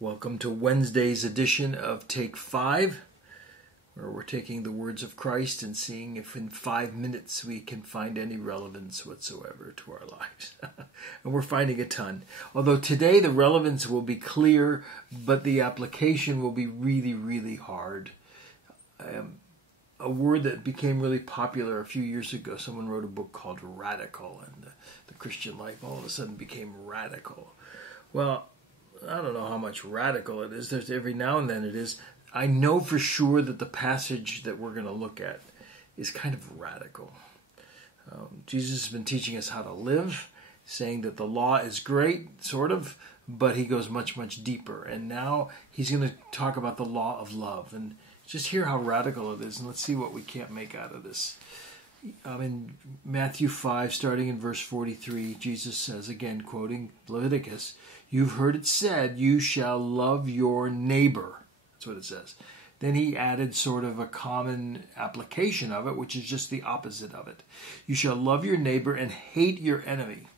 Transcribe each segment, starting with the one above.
Welcome to Wednesday's edition of Take 5, where we're taking the words of Christ and seeing if in 5 minutes we can find any relevance whatsoever to our lives. And we're finding a ton. Although today the relevance will be clear, but the application will be really, really hard. A word that became really popular a few years ago, someone wrote a book called Radical, and the Christian life all of a sudden became radical. Well, I don't know how much radical it is. There's every now and then it is. I know for sure that the passage that we're going to look at is kind of radical. Jesus has been teaching us how to live, saying that the law is great, sort of, but he goes much, much deeper. And now he's going to talk about the law of love. And just hear how radical it is, and let's see what we can't make out of this. In Matthew 5, starting in verse 43, Jesus says, again, quoting Leviticus, "You've heard it said, you shall love your neighbor." That's what it says. Then he added sort of a common application of it, which is just the opposite of it. You shall love your neighbor and hate your enemy.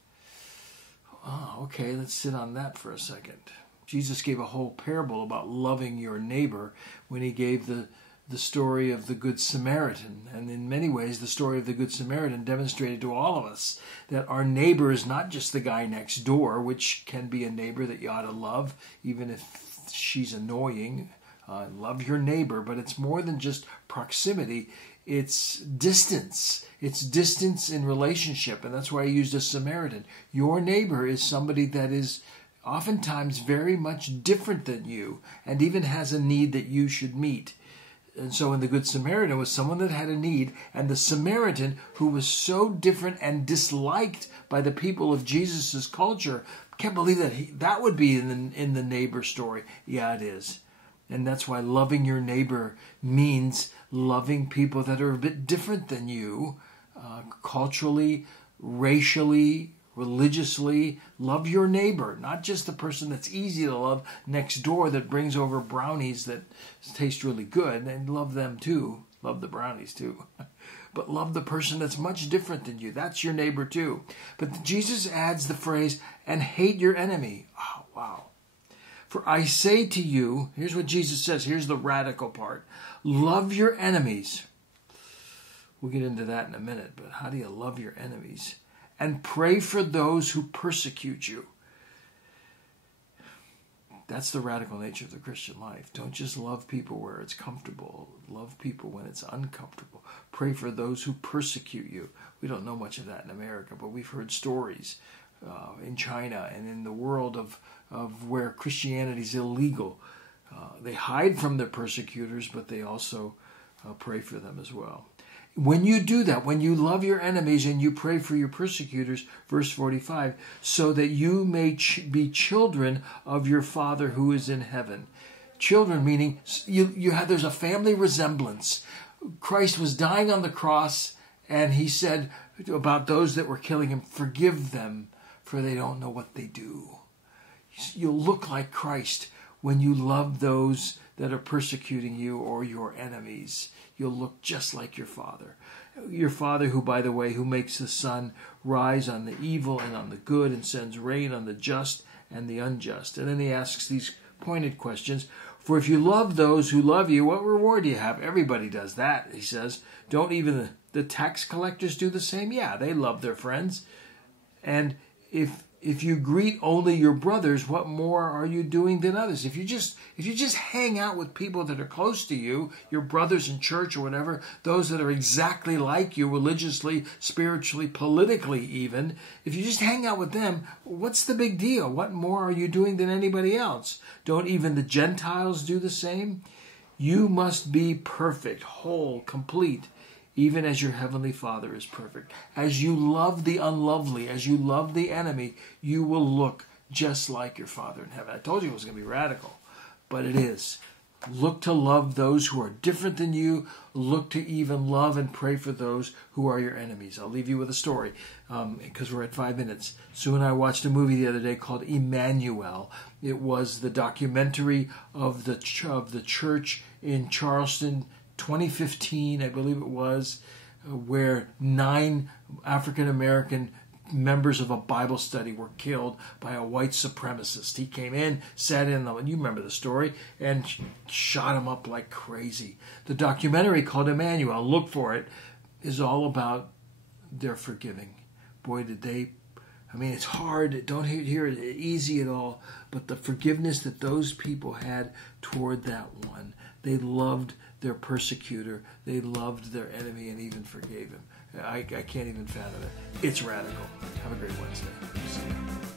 Oh, okay, let's sit on that for a second. Jesus gave a whole parable about loving your neighbor when he gave the story of the Good Samaritan. And in many ways, the story of the Good Samaritan demonstrated to all of us that our neighbor is not just the guy next door, which can be a neighbor that you ought to love, even if she's annoying. Love your neighbor, but it's more than just proximity. It's distance. It's distance in relationship, and that's why I used a Samaritan. Your neighbor is somebody that is oftentimes very much different than you and even has a need that you should meet. And so in the Good Samaritan was someone that had a need, and the Samaritan, who was so different and disliked by the people of Jesus' culture, can't believe that that would be in the neighbor story. Yeah, it is. And that's why loving your neighbor means loving people that are a bit different than you, culturally, racially, religiously. Love your neighbor, not just the person that's easy to love next door that brings over brownies that taste really good, and love them too. Love the brownies too. But love the person that's much different than you. That's your neighbor too. But Jesus adds the phrase, and hate your enemy. Oh, wow. For I say to you, here's what Jesus says, here's the radical part. Love your enemies. We'll get into that in a minute, but how do you love your enemies? And pray for those who persecute you. That's the radical nature of the Christian life. Don't just love people where it's comfortable. Love people when it's uncomfortable. Pray for those who persecute you. We don't know much of that in America, but we've heard stories in China and in the world of where Christianity is illegal. They hide from their persecutors, but they also pray for them as well. When you do that, when you love your enemies and you pray for your persecutors, verse 45, so that you may be children of your Father who is in heaven. Children meaning there's a family resemblance. Christ was dying on the cross, and he said about those that were killing him, forgive them, for they don't know what they do. You'll look like Christ when you love those that are persecuting you or your enemies. You'll look just like your Father. Your Father who, by the way, who makes the sun rise on the evil and on the good and sends rain on the just and the unjust. And then he asks these pointed questions. For if you love those who love you, what reward do you have? Everybody does that, he says. Don't even the tax collectors do the same? Yeah, they love their friends. And if you greet only your brothers, what more are you doing than others? If you just hang out with people that are close to you, your brothers in church or whatever, those that are exactly like you religiously, spiritually, politically even, if you just hang out with them, what's the big deal? What more are you doing than anybody else? Don't even the Gentiles do the same? You must be perfect, whole, complete, even as your heavenly Father is perfect. As you love the unlovely, as you love the enemy, you will look just like your Father in heaven. I told you it was going to be radical, but it is. Look to love those who are different than you. Look to even love and pray for those who are your enemies. I'll leave you with a story because we're at 5 minutes. Sue and I watched a movie the other day called Emmanuel. It was the documentary of the church in Charleston, 2015, I believe it was, where 9 African-American members of a Bible study were killed by a white supremacist. He came in, sat in, and you remember the story, and shot him up like crazy. The documentary called Emmanuel, look for it, is all about their forgiving. Boy, did they... I mean, it's hard. Don't hear it easy at all. But the forgiveness that those people had toward that one. They loved their persecutor. They loved their enemy and even forgave him. I can't even fathom it. It's radical. Have a great Wednesday. See you.